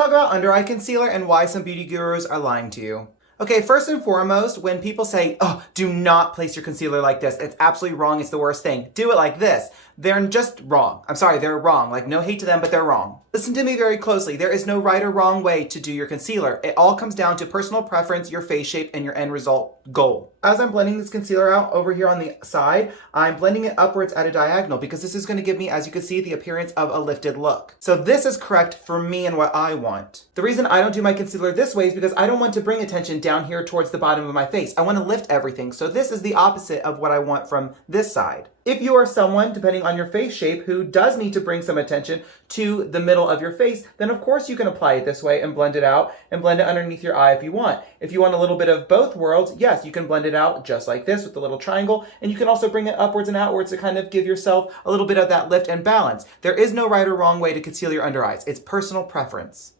talk about under eye concealer and why some beauty gurus are lying to you. Okay, first and foremost, when people say, oh, do not place your concealer like this, it's absolutely wrong, it's the worst thing, do it like this, they're just wrong. I'm sorry, they're wrong. Like, no hate to them, but they're wrong. Listen to me very closely. There is no right or wrong way to do your concealer. It all comes down to personal preference, your face shape, and your end result goal. As I'm blending this concealer out over here on the side, I'm blending it upwards at a diagonal because this is going to give me, as you can see, the appearance of a lifted look. So this is correct for me and what I want. The reason I don't do my concealer this way is because I don't want to bring attention down here towards the bottom of my face. I want to lift everything. So this is the opposite of what I want from this side. If you are someone, depending on your face shape, who does need to bring some attention to the middle of your face, then of course you can apply it this way and blend it out and blend it underneath your eye if you want. If you want a little bit of both worlds, yes, you can blend it out just like this with the little triangle, and you can also bring it upwards and outwards to kind of give yourself a little bit of that lift and balance. There is no right or wrong way to conceal your under eyes. It's personal preference.